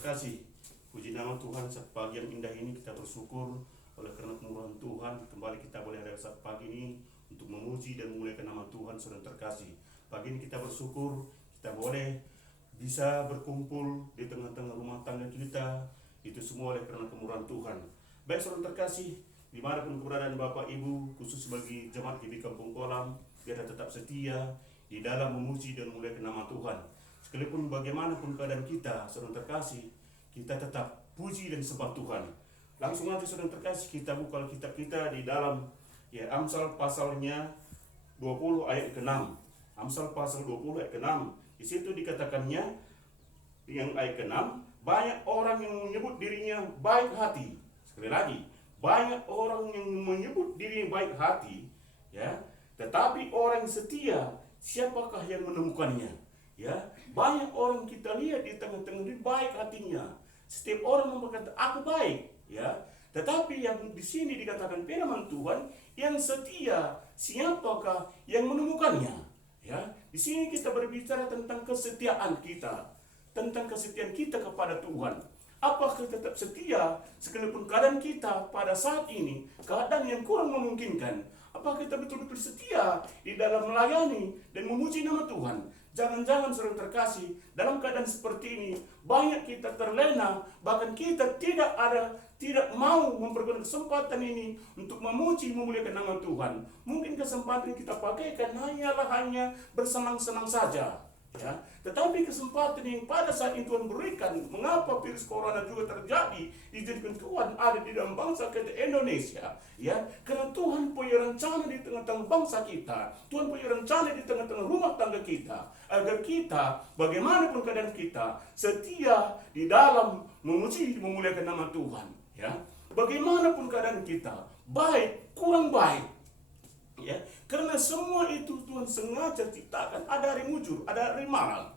terkasih, puji nama Tuhan saat pagi yang indah ini kita bersyukur oleh karena kemurahan Tuhan. Kembali kita boleh ada saat pagi ini untuk memuji dan memuliakan nama Tuhan. Saudara terkasih, pagi ini kita bersyukur kita boleh bisa berkumpul di tengah-tengah rumah tangga kita. Itu semua oleh karena kemurahan Tuhan. Baik saudara terkasih, dimanapun keberadaan Bapak Ibu, khusus bagi jemaat GBI Kampung Kolam, biar tetap setia di dalam memuji dan memuliakan nama Tuhan. Sekalipun bagaimanapun keadaan kita, saudara terkasih, kita tetap puji dan sembah Tuhan. Langsung aja saudara terkasih, kita buka kitab kita di dalam Amsal pasalnya 20 ayat ke-6. Amsal pasal 20 ayat ke-6. Di situ dikatakannya yang ayat ke-6, banyak orang yang menyebut dirinya baik hati. Sekali lagi, banyak orang yang menyebut dirinya baik hati, tetapi orang setia, siapakah yang menemukannya? Banyak orang kita lihat di tengah-tengah ini baik hatinya. Setiap orang berkata aku baik, Tetapi yang di sini dikatakan firman Tuhan, yang setia, siapakah yang menemukannya? Di sini kita berbicara tentang kesetiaan kita, tentang kesetiaan kita kepada Tuhan. Apakah tetap setia sekalipun keadaan kita pada saat ini keadaan yang kurang memungkinkan? Apakah kita betul-betul setia di dalam melayani dan memuji nama Tuhan? Jangan-jangan saudara terkasih, dalam keadaan seperti ini banyak kita terlena, bahkan kita tidak mau mempergunakan kesempatan ini untuk memuji memuliakan nama Tuhan. Mungkin kesempatan kita pakaikan hanya bersenang-senang saja. Tetapi kesempatan yang pada saat ini Tuhan berikan, mengapa virus corona juga terjadi, dijadikan Tuhan ada di dalam bangsa kita Indonesia, karena Tuhan punya rencana di tengah-tengah bangsa kita. Tuhan punya rencana di tengah-tengah rumah tangga kita, agar kita, bagaimanapun keadaan kita, setia di dalam memuji memuliakan nama Tuhan. Bagaimanapun keadaan kita, baik kurang baik, karena semua itu Tuhan sengaja ciptakan. Ada hari mujur, ada hari malam.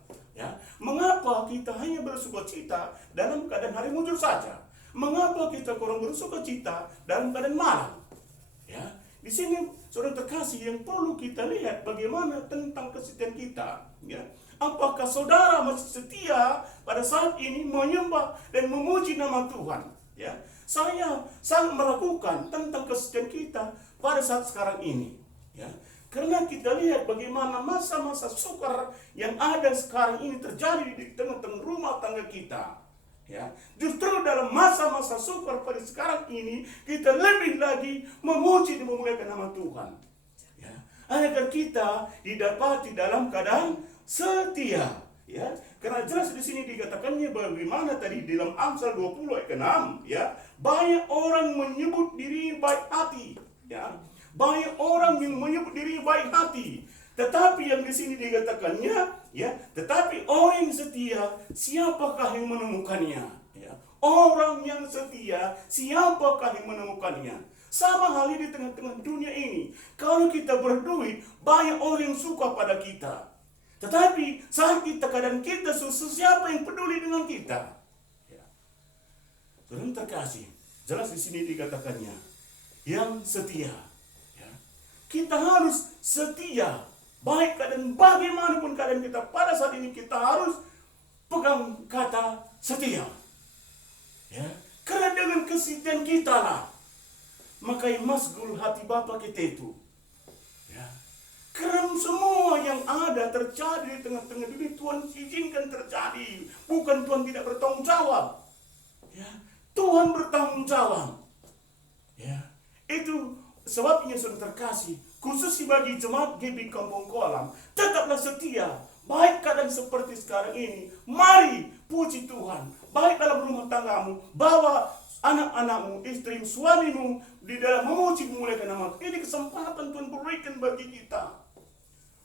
Mengapa kita hanya bersukacita dalam keadaan hari mujur saja? Mengapa kita kurang bersukacita dalam keadaan malam? Di sini saudara terkasih, yang perlu kita lihat bagaimana tentang kesetiaan kita. Apakah saudara masih setia pada saat ini menyembah dan memuji nama Tuhan? Saya sangat meragukan tentang kesetiaan kita pada saat sekarang ini. Karena kita lihat bagaimana masa-masa sukar yang ada sekarang ini terjadi di tengah-tengah rumah tangga kita. Justru dalam masa-masa sukar pada sekarang ini, kita lebih lagi memuji dan memuliakan nama Tuhan. Agar kita didapati dalam keadaan setia. Karena jelas di sini dikatakannya bagaimana tadi dalam Amsal 20 ayat ke-6, banyak orang menyebut diri baik hati, banyak orang yang menyebut diri baik hati, tetapi yang di sini dikatakannya, tetapi orang yang setia, siapakah yang menemukannya? Orang yang setia, siapakah yang menemukannya? Sama halnya di tengah-tengah dunia ini, kalau kita berduit, banyak orang yang suka pada kita. Tetapi saat kita keadaan kita susah, siapa yang peduli dengan kita? Saudara terkasih, jelas di sini dikatakannya yang setia. Kita harus setia, baik keadaan bagaimanapun keadaan kita pada saat ini, kita harus pegang kata setia. Karena dengan kesetiaan kita lah, maka masgul hati Bapa kita itu. Karena semua yang ada terjadi di tengah-tengah dunia, Tuhan izinkan terjadi. Bukan Tuhan tidak bertanggung jawab. Tuhan bertanggung jawab. Itu sebabnya saudara terkasih, khusus bagi jemaat GBI Kampung Kolam, tetaplah setia. Baik keadaan seperti sekarang ini, mari puji Tuhan. Baik dalam rumah tanggamu, bawa anak-anakmu, istrimu, suamimu di dalam memuji memuliakan nama Tuhan. Ini kesempatan Tuhan berikan bagi kita.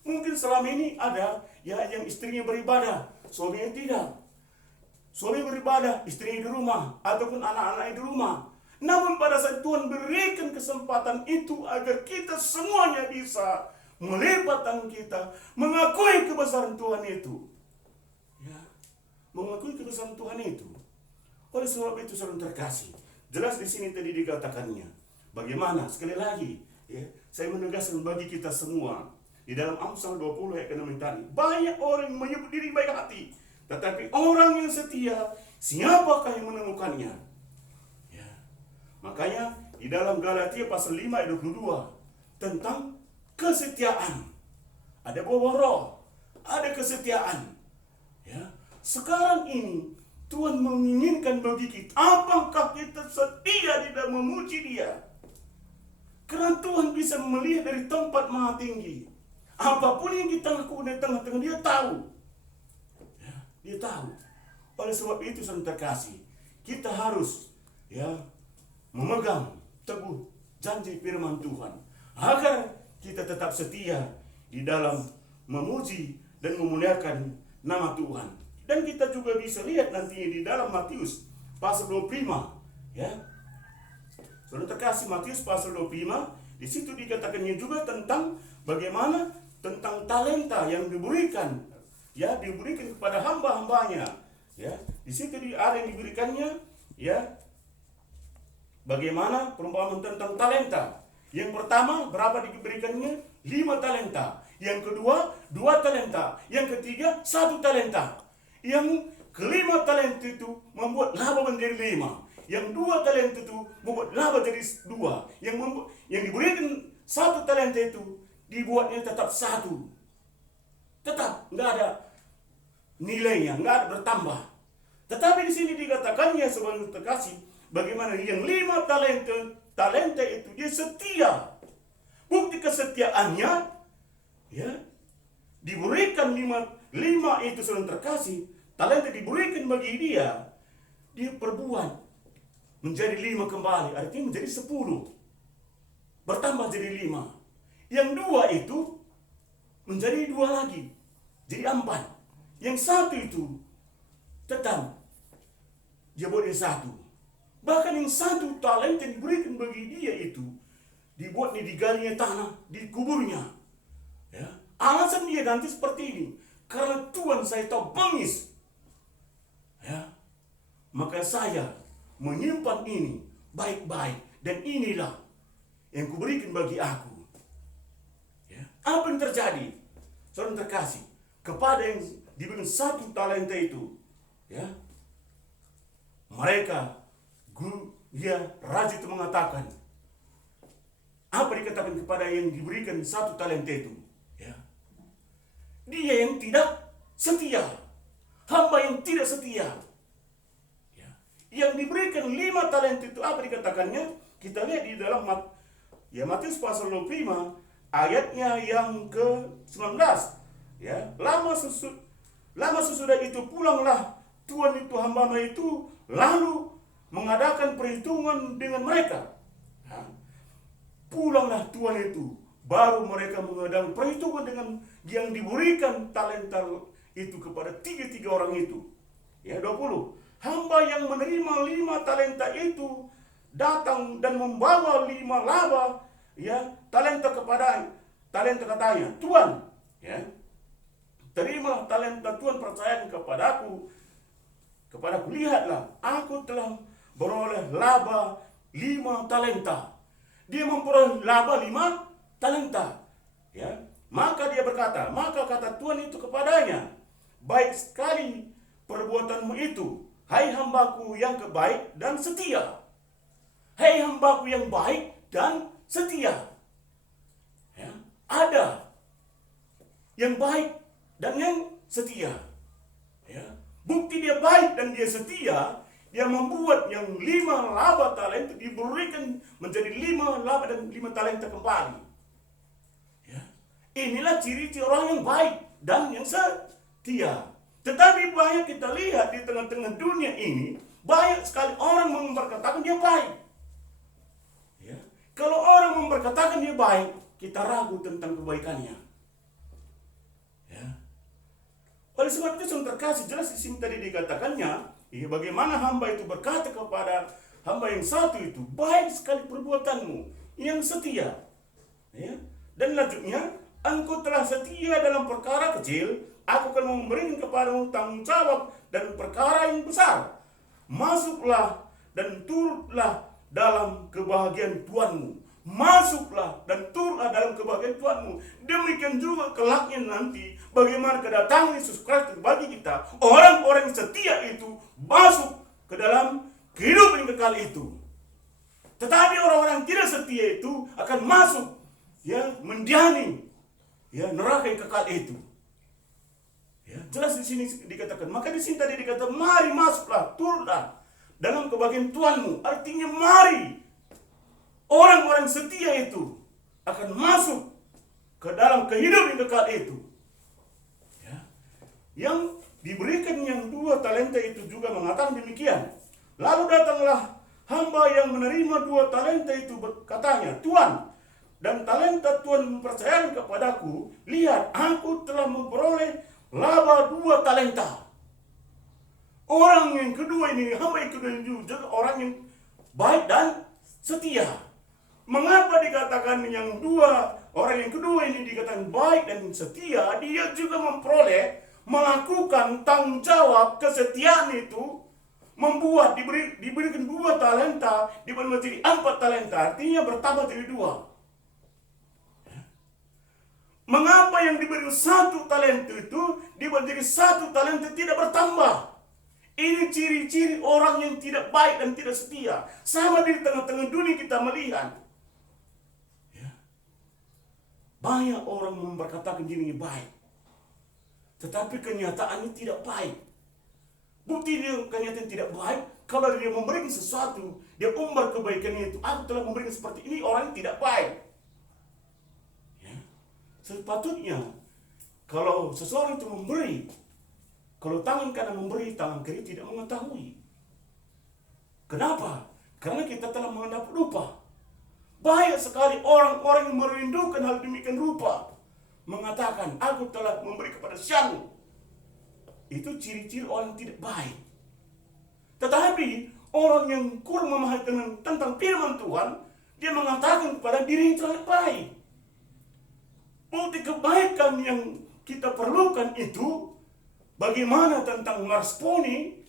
Mungkin selama ini ada yang istrinya beribadah, suaminya tidak. Suami beribadah, istrinya di rumah, ataupun anak-anaknya di rumah. Namun pada saat Tuhan berikan kesempatan itu agar kita semuanya bisa melipat tangan kita, mengakui kebesaran Tuhan itu. Mengakui kebesaran Tuhan itu. Oleh sebab itu saudara terkasih, jelas di sini tadi dikatakannya. Bagaimana? Sekali lagi, saya menegaskan bagi kita semua. Di dalam Amsal 20 ayat ke-6 tadi, banyak orang yang menyebut diri baik hati, tetapi orang yang setia, Siapakah yang menemukannya? Ya. Makanya di dalam Galatia pasal 5 ayat 22 tentang kesetiaan. Ada buah roh, ada kesetiaan. Ya. Sekarang ini Tuhan menginginkan bagi kita, apakah kita setia di dalam memuji Dia? Karena Tuhan bisa melihat dari tempat maha tinggi. Apapun yang kita lakukan di tengah-tengah, Dia tahu. Ya, Dia tahu. Oleh sebab itu, saudara terkasih, kita harus memegang teguh janji firman Tuhan agar kita tetap setia di dalam memuji dan memuliakan nama Tuhan. Dan kita juga bisa lihat nantinya di dalam Matius pasal 25, ya. Saudara terkasih, Matius pasal 25, di situ dikatakannya juga tentang bagaimana tentang talenta yang diberikan, ya, diberikan kepada hamba-hambanya, ya. Di situ ada yang diberikannya, ya. Bagaimana perumpamaan tentang talenta? Yang pertama, berapa diberikannya? 5 talenta. Yang kedua, 2 talenta. Yang ketiga, 1 talenta. Yang kelima talenta itu membuat laba menjadi 5. Yang 2 talenta itu membuat laba jadi 2. Yang diberikan 1 talenta itu dibuatnya tetap 1. Tetap nggak ada nilainya, nggak ada bertambah. Tetapi di sini dikatakannya sebagai terkasih, bagaimana yang 5 talenta itu dia setia. Bukti kesetiaannya, ya, diberikan 5 itu saudara terkasih, talenta diberikan bagi dia perbuat menjadi 5 kembali, artinya menjadi 10, bertambah jadi 5. Yang 2 itu menjadi 2 lagi, jadi 4. Yang 1 itu tetap dia boleh 1. Bahkan yang 1 talenta yang diberikan bagi dia itu dibuatnya, digalinya tanah, dikuburnya, ya. Alasan dia ganti seperti ini, karena Tuhan saya tahu bengis, ya, maka saya menyimpan ini baik-baik, dan inilah yang kuberikan bagi aku. Ya. Apa yang terjadi, saudara terkasih, kepada yang diberikan 1 talenta itu, ya, mereka raja itu mengatakan, apa dikatakan kepada yang diberikan 1 talenta itu? Ya. Dia yang tidak setia, hamba yang tidak setia. Ya. Yang diberikan 5 talenta itu apa dikatakannya? Kita lihat di dalam Matius pasal 25 ayatnya yang ke-19. Ya, lama sesudah itu pulanglah Tuhan itu hamba itu lalu mengadakan perhitungan dengan mereka. Ya. Pulanglah Tuhan itu, baru mereka mengadakan perhitungan dengan yang diberikan talenta itu kepada 3 orang itu. Ya, 20. Hamba yang menerima 5 talenta itu datang dan membawa 5 laba, ya, talenta katanya, Tuhan, ya, terima talenta Tuhan, percayakan kepadaku, lihatlah, aku telah beroleh laba 5 talenta. Dia memperoleh laba 5 talenta. Ya, maka dia berkata, maka kata Tuhan itu kepadanya, baik sekali perbuatanmu itu, hai hambaku yang kebaik dan setia. Hai hambaku yang baik dan setia. Ya, ada yang baik dan yang setia. Ya, bukti dia baik dan dia setia, dia membuat yang 5 laba talenta diberikan menjadi 5 laba dan 5 talenta kembali. Ya. Inilah ciri-ciri orang yang baik dan yang setia. Tetapi banyak kita lihat di tengah-tengah dunia ini, banyak sekali orang memperkatakan dia baik. Ya. Kalau orang memperkatakan dia baik, kita ragu tentang kebaikannya. Ya. Oleh sebab itu saudara terkasih, jelas di sini tadi dikatakannya, bagaimana hamba itu berkata kepada hamba yang 1 itu, baik sekali perbuatanmu yang setia. Ya. Dan lanjutnya, engkau telah setia dalam perkara kecil, aku akan memberikan kepadamu tanggung jawab dan perkara yang besar. Masuklah dan turutlah dalam kebahagiaan Tuhanmu. masuklah dan turunlah dalam kebahagiaan Tuhanmu. Demikian juga kelaknya nanti, bagaimana kedatangan Yesus Kristus bagi kita, orang-orang yang setia itu masuk ke dalam kehidupan yang kekal itu. Tetapi orang-orang tidak setia itu akan masuk, mendiami, neraka yang kekal itu. Jelas di sini dikatakan. Maka di sini tadi dikatakan, mari masuklah, turunlah dalam kebahagiaan Tuhanmu. Artinya mari orang-orang setia itu akan masuk ke dalam kehidupan yang kekal itu. Yang diberikan yang 2 talenta itu juga mengatakan demikian. Lalu datanglah hamba yang menerima 2 talenta itu, katanya, Tuhan, dan talenta Tuhan mempercayakan kepadaku, lihat, aku telah memperoleh laba 2 talenta. Orang yang kedua ini, hamba yang kedua ini juga orang yang baik dan setia. Mengapa dikatakan yang orang yang kedua ini dikatakan baik dan setia? Dia juga memperoleh, melakukan tanggung jawab kesetiaan itu, membuat diberikan 2 talenta, diberi menjadi 4 talenta, artinya bertambah jadi 2. Mengapa yang diberi 1 talenta itu diberi 1 talenta tidak bertambah? Ini ciri-ciri orang yang tidak baik dan tidak setia. Sama di tengah-tengah dunia kita melihat. Banyak orang memperkatakan dirinya baik, tetapi kenyataannya tidak baik. Bukti dia kenyataan tidak baik, kalau dia memberikan sesuatu, dia umbar kebaikannya itu, aku telah memberikan seperti ini, orang yang tidak baik. Sepatutnya kalau seseorang itu memberi, kalau tangan kanan memberi, tangan kiri tidak mengetahui. Kenapa? Karena kita telah menghadap lupa. Banyak sekali orang-orang yang merindukan hal demikian rupa, mengatakan, aku telah memberi kepada siapa. Itu ciri-ciri orang yang tidak baik. Tetapi orang yang kurang memahami tentang firman Tuhan, dia mengatakan kepada diri yang telah baik. Bukti kebaikan yang kita perlukan itu, bagaimana tentang meresponi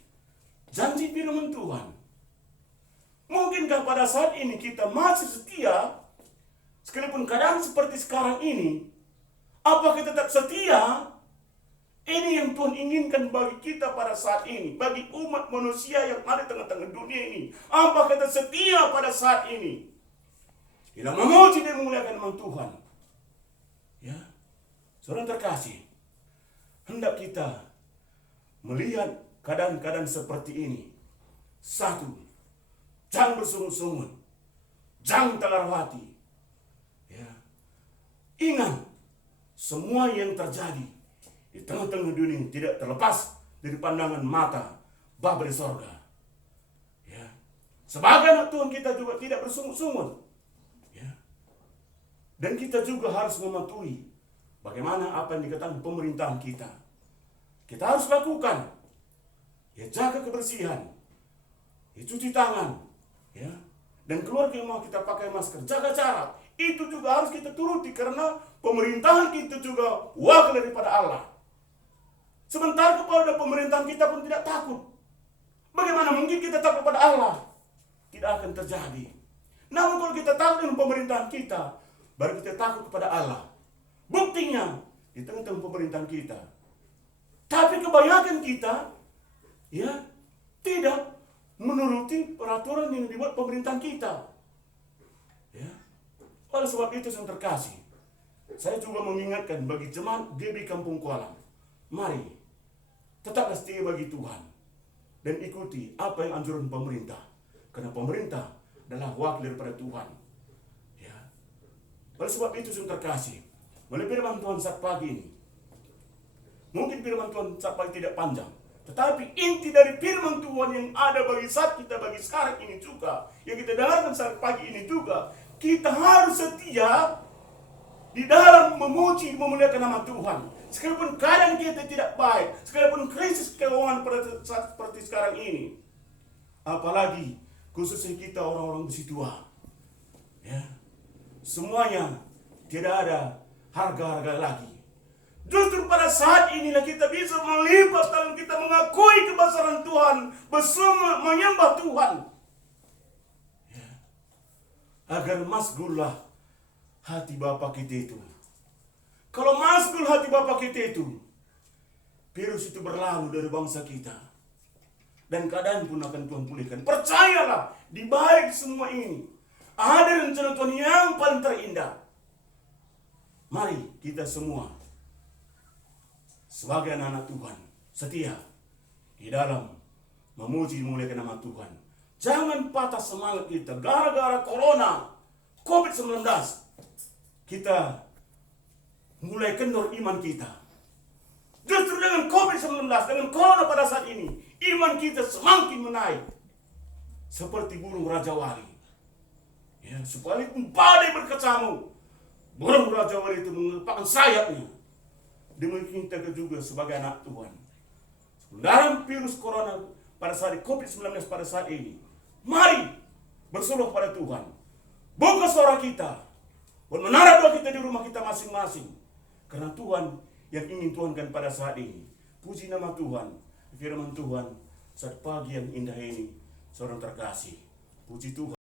janji firman Tuhan. Mungkinkah pada saat ini kita masih setia, sekalipun keadaan seperti sekarang ini, apa kita tetap setia? Ini yang Tuhan inginkan bagi kita pada saat ini, bagi umat manusia yang ada di tengah-tengah dunia ini. Apa kita setia pada saat ini? Tidak memuji dan memuliakan nama Tuhan. Saudara terkasih, hendak kita melihat keadaan-keadaan seperti ini. 1, jangan bersungut-sungut, jangan telar hati. Ingat, semua yang terjadi di tengah-tengah dunia tidak terlepas dari pandangan mata Bapa di sorga. Sebagai anak Tuhan kita juga tidak bersungut-sungut. Dan kita juga harus mematuhi bagaimana apa yang dikatakan pemerintahan kita. Kita harus lakukan. Jaga kebersihan. Cuci tangan. Dan keluarga yang mau kita pakai masker. Jaga jarak. Itu juga harus kita turuti karena pemerintahan kita juga wakil daripada Allah. Sementara kepada pemerintahan kita pun tidak takut. Bagaimana mungkin kita takut kepada Allah? Tidak akan terjadi. Namun kalau kita takut dengan pemerintahan kita, baru kita takut kepada Allah. Buktinya di tengah-tengah pemerintahan kita. Tapi kebanyakan kita tidak menuruti peraturan yang dibuat pemerintahan kita. Oleh sebab itu yang terkasih, saya juga mengingatkan bagi jemaat GB Kampung Kuala, mari tetaplah setia bagi Tuhan dan ikuti apa yang anjuran pemerintah, karena pemerintah adalah wakil daripada Tuhan. Oleh sebab itu yang terkasih, melalui firman Tuhan saat pagi ini, mungkin firman Tuhan saat pagi tidak panjang, tetapi inti dari firman Tuhan yang ada bagi saat kita bagi sekarang ini juga, yang kita dengarkan saat pagi ini juga, kita harus setia di dalam memuji memuliakan nama Tuhan. Sekalipun keadaan kita tidak baik, sekalipun krisis keuangan pada saat seperti sekarang ini, apalagi khususnya kita orang-orang besi tua, semuanya tidak ada harga-harga lagi. Justru pada saat inilah kita bisa melipat dan kita mengakui kebesaran Tuhan, bersama menyembah Tuhan. agar masgullah hati Bapa kita itu. Kalau masgul hati Bapa kita itu, virus itu berlalu dari bangsa kita. Dan keadaan pun akan Tuhan pulihkan. Percayalah, di balik semua ini, ada rencana Tuhan yang paling terindah. Mari kita semua, sebagai anak-anak Tuhan, setia di dalam memuji memuliakan nama Tuhan. Jangan patah semangat kita gara-gara corona, COVID-19. Kita mulai kendor iman kita. Justru dengan COVID-19, dengan corona pada saat ini, iman kita semakin menaik. Seperti burung Raja Wali. Ya, sekalipun badai berkecamuk, burung Raja Wali itu mengepakkan sayapnya. Demikian kita juga sebagai anak Tuhan. Dalam virus corona pada saat COVID-19 pada saat ini, mari berseru pada Tuhan. Buka suara kita. Menara doa kita di rumah kita masing-masing. Karena Tuhan yang ingin tuhankan pada saat ini. Puji nama Tuhan. Firman Tuhan saat pagi yang indah ini, seorang terkasih. Puji Tuhan.